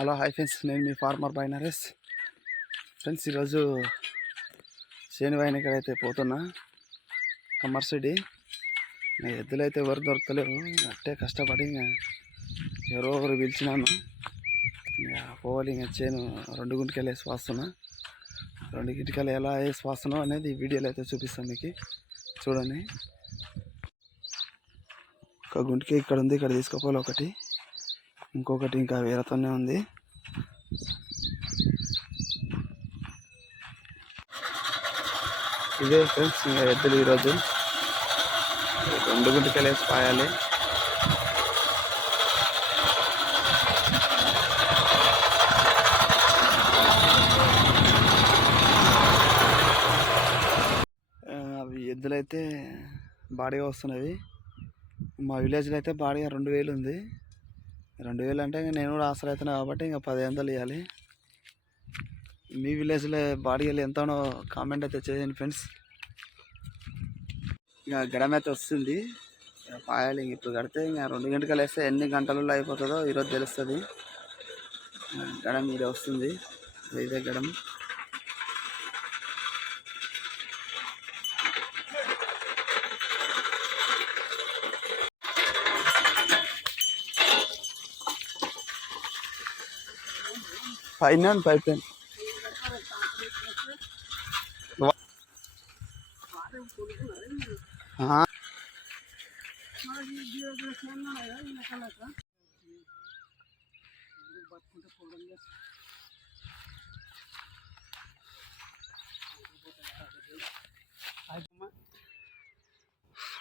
Hello hi friends. నేను మీ farmer bye friends ఈరోజు శని ఇక్కడ అయితే పోతున్నా కమర్సిడి నా ఎద్దులు అయితే ఎవరు దొరకలేవు. అట్టే కష్టపడి ఎవరో ఒకరు పిలిచినాను. పోవాలి ఇంకా చేను రెండు గుంటకెళ్ళి వేసి వస్తున్నా రెండు గిటికలు ఎలా వేసి వస్తున్నావు అనేది వీడియోలు వీడియోలో అయితే చూపిస్తాను మీకు. చూడండి. ఒక గుంటికి ఇక్కడ ఉంది ఇక్కడ తీసుకోపోవాలి ఒకటి. ఇంకొకటి ఇంకా వేరేతోనే ఉంది. ఇదే ఫ్రెండ్స్ ఇంకా ఎద్దులు ఈరోజు. రెండు గుంటకెళ్ళి వేసి పాయాలి అవి ఎద్దులైతే బాడీగా వస్తున్నవి. మా విలేజ్లో అయితే బాడీగా రెండు వేలు ఉంది. రెండు వేలు అంటే ఇంకా నేను కూడా ఆసరా అవుతున్నా కాబట్టి ఇంకా పది వందలు ఇవ్వాలి మీ విలేజ్లో బాడీలు ఎంతనో కామెంట్ అయితే చేయండి ఫ్రెండ్స్. ఇక గడమ అయితే వస్తుంది. పాయాలి ఇప్పుడు కడితే ఇంకా రెండు గంటలు వేస్తే ఎన్ని గంటలలో అయిపోతుందో ఈరోజు తెలుస్తుంది. గడం మీరే వస్తుంది. ఇదే గడం పైన పైప్ లైన్ టెన్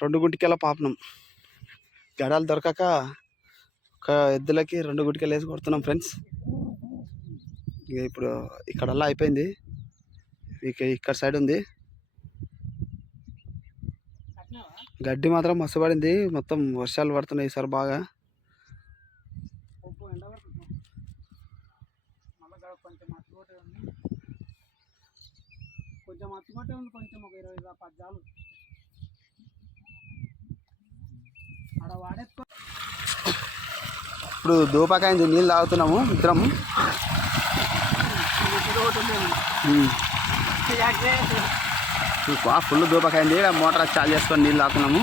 రెండు గుంటికెళ్ళ పాపనం. గడాలు దొరకక ఒక ఎద్దులకి రెండు గుంటికెళ్ళ వేసి కొడుతున్నాం ఫ్రెండ్స్. ఇక ఇప్పుడు ఇక్కడల్లా అయిపోయింది. ఇక ఇక్కడ సైడ్ ఉంది. గడ్డి మాత్రం మస్తు పడింది మొత్తం వర్షాలు పడుతున్నాయి ఈసారి బాగా. కొంచెం అచ్చుకొట్టే ఉంది కొంచెం ఒక ఇరవై పది ఆడ వాడేసుకో ఇప్పుడు నీళ్ళు తాగుతున్నాము ఇద్దరం ఫుల్ దూపకాయింది మోటార్ చార్జ్ చేసుకొని నీళ్ళు ఆకున్నాము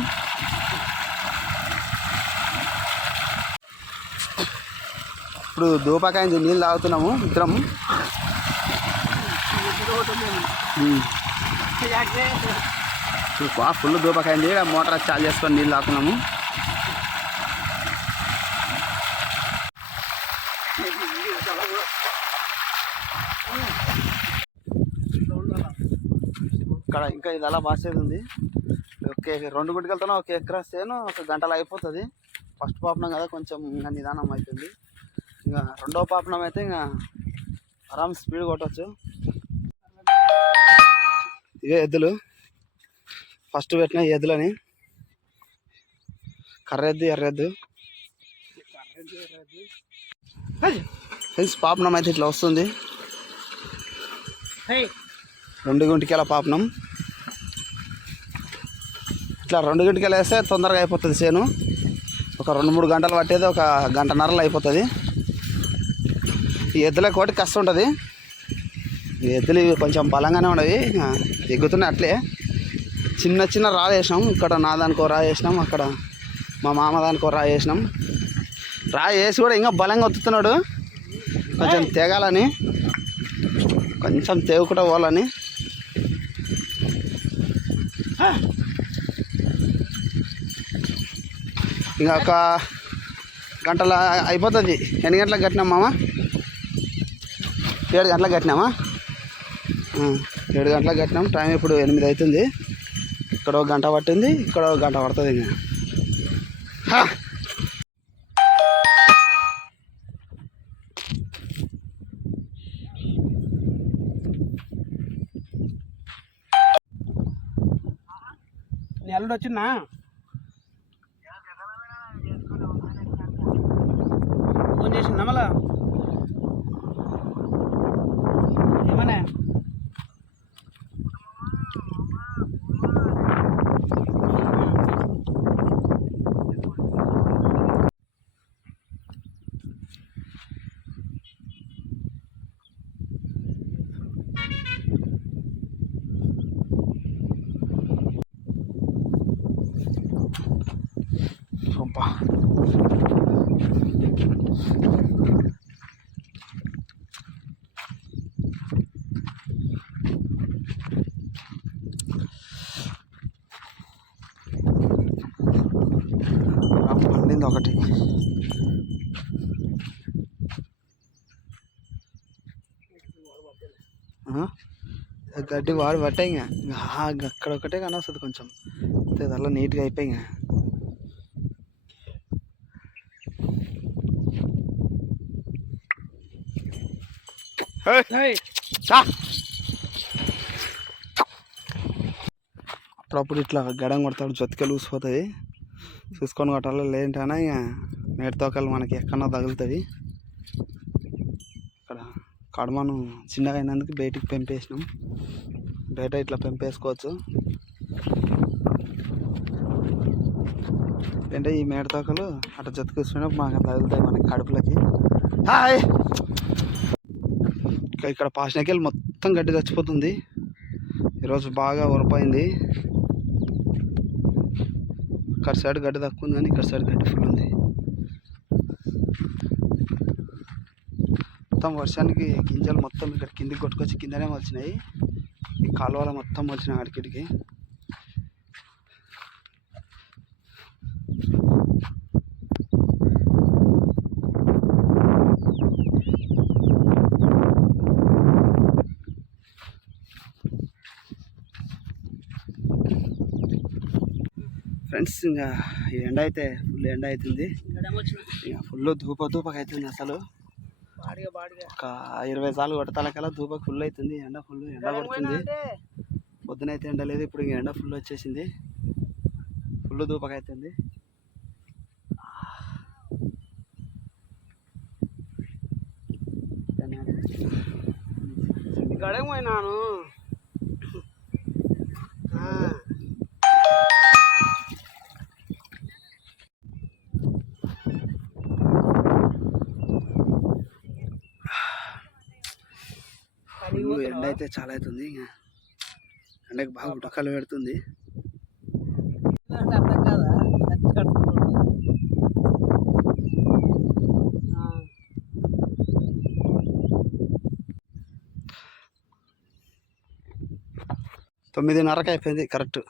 ఇప్పుడు దూపకాయ నీళ్ళు తాగుతున్నాము ఇద్దరం. ఫుల్ దూపకాయింది మోటార్ చార్జ్ చేసుకొని నీళ్ళు ఆకున్నాము ఇక్కడ ఇంకా ఇది అలా బాసేది ఉంది. ఓకే రెండు గుంటకెళ్తాను ఒక ఎకరా సేను ఒక గంటలో అయిపోతుంది. ఫస్ట్ పాపనం కదా కొంచెం ఇంకా నిదానం అవుతుంది ఇంకా రెండో పాపనం అయితే ఇంకా ఆరామ్ స్పీడ్ కొట్టచ్చు. ఇవే ఎద్దులు. ఫస్ట్ పెట్టిన ఎద్దులని. కర్రెద్దు ఎర్రెద్దు. ఫ్రెండ్స్ పాపనం అయితే ఇట్లా వస్తుంది. రెండు గుంటికెల పాపనం? ఇట్లా రెండు గంటకి వేస్తే తొందరగా అయిపోతుంది చేను. ఒక రెండు మూడు గంటలు పట్టేది ఒక గంటన్నరలో అయిపోతుంది. ఈ ఎద్దుల కోటి కష్టం ఉంటుంది. ఈ ఎద్దులు ఇవి కొంచెం బలంగానే ఆ, ఎగ్గుతున్నాయి అట్లే. చిన్న చిన్న రా వేసినాం ఇక్కడ నా దానికో రా వేసినాం అక్కడ మా మామ దానికో రా వేసినాం. రా వేసి కూడా ఇంకా బలంగా ఒత్తుతున్నాడు. కొంచెం తెగాలని. కొంచెం తెగుకుండా పోవాలని. ఇంకా ఒక గంటల అయిపోతుంది. ఎన్ని గంటలకు కట్టినాం మామ? ఏడు గంటలకు కట్టినామా? ఏడు గంటలకు కట్టినాం. టైం ఇప్పుడు ఎనిమిది అవుతుంది ఇక్కడ ఒక గంట పట్టింది. ఇక్కడ ఒక గంట పడుతుంది ఇంకా. అల్లుడు వచ్చిందా? ఫోన్ చేసిందా మళ్ళా? గడ్డి వాడి పట్టాయి ఇంకా. అక్కడ ఒకటే కానీ వస్తుంది కొంచెం. అంతే అలా నీట్గా అయిపోయి ఇంకా. అప్పుడప్పుడు ఇట్లా గడం కొడతాడు జొతికలు ఊసిపోతుంది చూసుకొని కొట్టాలి లేదంటే ఇక మేడతోకలు మనకి ఎక్కడన్నా తగులుతుంది కడమను చిన్నగా అయినందుకు బయటికి పెంపేసినాం. బయట ఇట్లా పెంపేసుకోవచ్చు. అంటే ఈ మేడతోకలు అట్లా జతుకొచ్చినప్పుడు మాకు తగులుతాయి మనకి కడుపులకి. హాయ్! ఇక్కడ పాసినకెళ్ళి మొత్తం గడ్డి చచ్చిపోతుంది. ఈరోజు బాగా ఉరపోయింది. ఇక్కడ సైడ్ గడ్డి తక్కువ ఉంది కానీ ఇక్కడ సైడ్ గడ్డి ఫుల్ ఉంది. మొత్తం వర్షానికి గింజలు మొత్తం ఇక్కడ కిందికి కొట్టుకొచ్చి కిందనే మొలిచినాయి. ఈ కాలువల మొత్తం మొలిచినాయి అడికిడికి ఫ్రెండ్స్ ఇంకా ఈ ఎండ అయితే ఫుల్ ఎండ అవుతుంది. ఫుల్ ధూప ధూపక అవుతుంది అసలు. ఒక ఇరవై సార్లు కొడతాలకల్లా ధూప ఫుల్ అవుతుంది ఎండ ఫుల్ ఎండ కొడుతుంది. పొద్దునైతే ఎండ లేదు ఇప్పుడు ఎండ ఫుల్ వచ్చేసింది. ఫుల్ ధూపక అవుతుంది గడం పోయినాను ఆ, ఫుల్ ఎండ అయితే చాలా అవుతుంది ఇంకా ఎండకి బాగా ఉడకలు పెడుతుంది. తొమ్మిదిన్నరకు అయిపోయింది కరెక్ట్.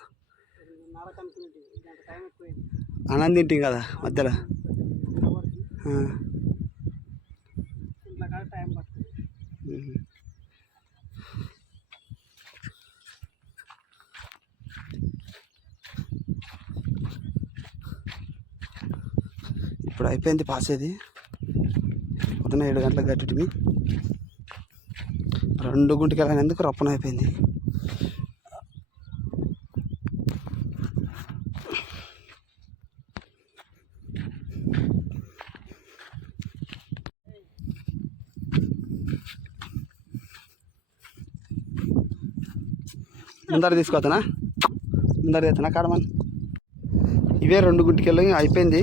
నరక అనుకునేది. గంట టైం ఎక్కువైంది. అన్నం తింటాం కదా మధ్యలో ఆ. ఇంట్లో కాడ టైం పడుతుంది మ్మ్. ఇప్పుడు అయిపోయింది పాసేది. పొద్దున ఏడు గంటలకు గట్టిటివి రెండు గుంటకి వెళ్ళినందుకు రప్పన అయిపోయింది. ముందర తీసుకోవచ్చనా ముందర తెస్తున్నా కాడమని ఇవే రెండు గుంటికెళ్ళి అయిపోయింది.